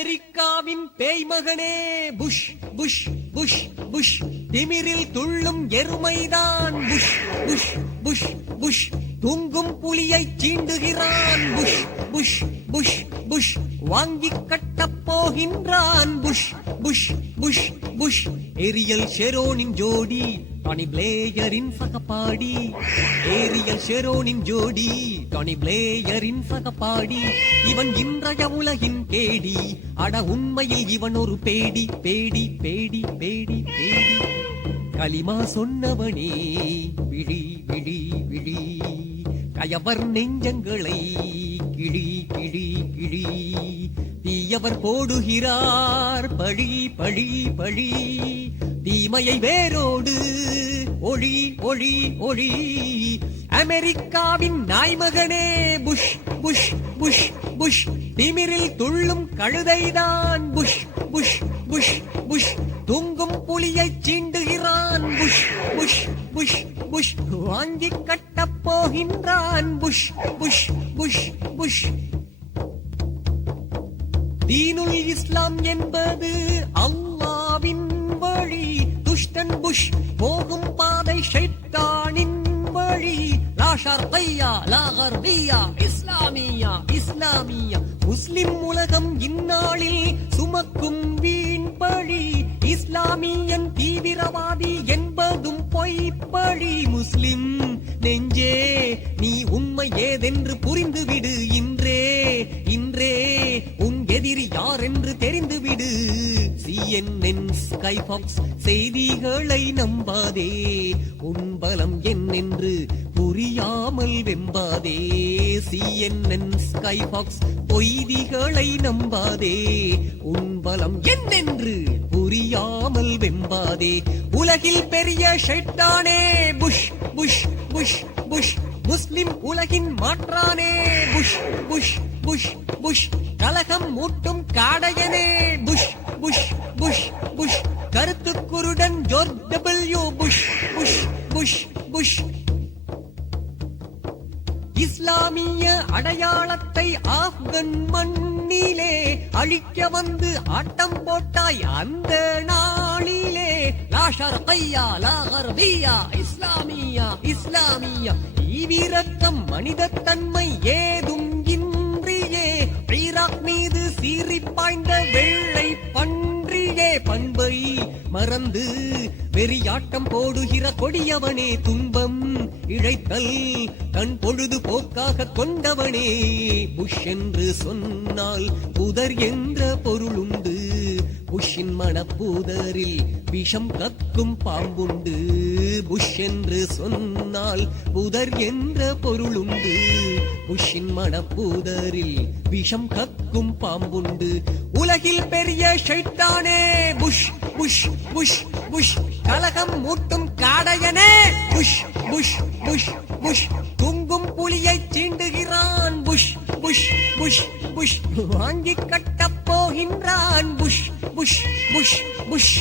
அமெரிக்காவின் பேய் மகனே புஷ் புஷ் புஷ் புஷ், திமிரில் துள்ளும் எருமைதான் புஷ் புஷ் புஷ் புஷ், தூங்கும் புலியை சீண்டுகிறான் புஷ் புஷ் புஷ் புஷ், வாங்கி கட்டப் போகின்றான் Bush Bush Bush Bush. Ariel ஷெரோனின் ஜோடி டானி பிளேயரின் சகப்பாடி, ஏரியல் ஷெரோனின் ஜோடி டானி பிளேயரின் சகப்பாடி. இவன் இன்றைய உலகின் கேடி, அட உண்மையில் இவன் ஒரு பேடி பேடி பேடி பேடி பேடி. களிமா சொன்னவனே விழி விழி விழி, கயவர் நெஞ்சங்களை கிழி கிழி கிழி. தீயவர் போடுகிறார் பழி பழி பழி, தீமையை வேரோடு ஒளி ஒளி ஒளி. அமெரிக்காவின் நாய்மகனே புஷ் புஷ் புஷ் புஷ், திமிரில் துள்ளும் கழுதைதான் புஷ் புஷ் புஷ் புஷ், தூங்கும் புலியை சீண்டுகிறான் புஷ் புஷ் புஷ் புஷ், வாங்கி கட்டப் போகின்றான் புஷ் புஷ் புஷ் புஷ். தீனுல் இஸ்லாம் என்பது அல்லாவின் வழி, துஷ்டன் புஷ் போகும் பாதை ஷைத்தானின் வழி. லா ஷர்கிய்யா லா கர்பிய்யா, இஸ்லாமியா இஸ்லாமியா. முஸ்லிம் உலகம் இந்நாளில் சுமக்கும் வீண் பழி, இஸ்லாமியன் தீவிரவாதி என்பதும் பொய்ப்பழி. முஸ்லிம் நெஞ்சே நீ உண்மை ஏதென்று புரிந்துவிடு, இன்றே இன்றே உன் எதிரி யார் என்று தெரிந்துவிடு. CNN ஸ்கை பாக்ஸ் செய்திகளை நம்பாதே, உன் பலம் என்னென்று புரியாமல் வெம்பாதே. CNN ஸ்கை பாக்ஸ் பொய்திகளை நம்பாதே, உன் பலம் என்னென்று புரியாமல் வெம்பாதே. உலகில் பெரிய ஷைத்தானே புஷ் புஷ் புஷ் புஷ், முஸ்லிம் உலகின் மாற்றானே புஷ் புஷ் புஷ் புஷ். கலகம் மூட்டும் காடையனே புஷ் புஷ் புஷ் புஷ், கருத்து குருடன் George W Bush Bush Bush Bush. இஸ்லாமிய அடையாளத்தை ஆப்கன் மண்ணிலே அழிக்க வந்து ஆட்டம் போட்டாய் அந்த நாளிலே. லா ஷர்கிய்யா லா கர்பிய்யா, இஸ்லாமியா இஸ்லாமியா. ஈவிரக்கம் மனிதத்தன்மை ஏதும் இன்றியே, ஈராக் மீது சீறி பாய்ந்த வெள்ளை பன்றியே. பண்பை மறந்து வெறியாட்டம் போடுகிற கொடியவனே, துன்பம் இழைத்தல் தன் பொழுது போக்காக கொண்டவனே. புஷ் என்று சொன்னால் புதர் என்ற பொருளுண்டு, புஷ்ஷின் மணப்பூதரில் விஷம் கக்கும் பாம்புண்டு. புஷ் என்று சொன்னால் புதர் என்ற பொருளுண்டு, புஷ்ஷின் மணப்பூதரில் விஷம் கக்கும் பாம்புண்டு. உலகில் பெரிய ஷைத்தானே புஷ் புஷ் புஷ் புஷ், கலகம் மூட்டும் காடையனே புஷ் புஷ் புஷ் புஷ், தூங்கும் புலியை சீண்டுகிறான் புஷ் புஷ் புஷ் புஷ், வாங்கி கட்டப் போகின்றான் புஷ் புஷ் புஷ் புஷ்.